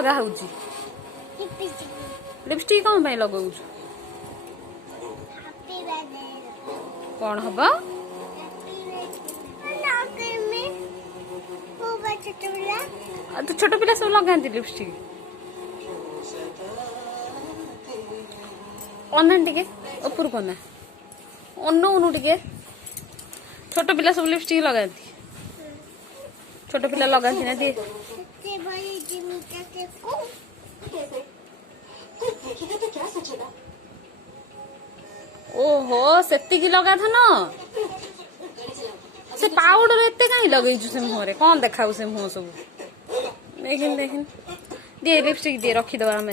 लगा होउची लिपस्टिक कौन भाई लगाऊ कौन हबा तू छोट पिला सब लगाती लिपस्टिक अनान टिके ऊपर को ना अनु टिके छोट पिला सब लिपस्टिक लगाती छोट पिला लगाती ना दिए ओहो सेती लगा था ना से पाउडर एते कहीं लगे से मुँह रे कौन देखा से मुँह सब देखिन देखिन दे लिपस्टिक दे रखीदबा आम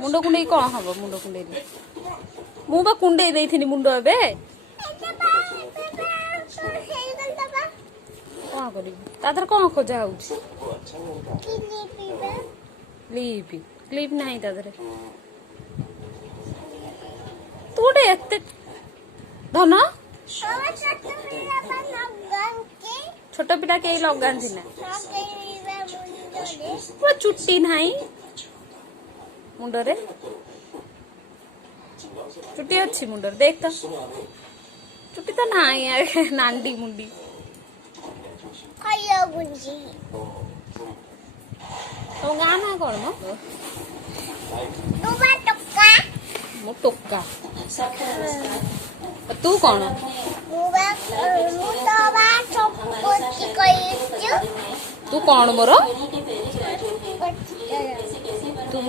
मुंड कुंडे कौन हम मुंड कुंडे मुझे कुंडे देथि मुंड ए कौन कर कौन खोजा हो क्लिप नहीं तादरे तू गोटे एते धन छोट पिला के लगाती ना पूरा चुट्टी नहीं मुंडरे चुट्टी अच्छी मुंडर देख तो चुट्टी तो नहीं नांडी मुंडी तो गाना कौन मो टोका तू कौन तू कौन मोर तू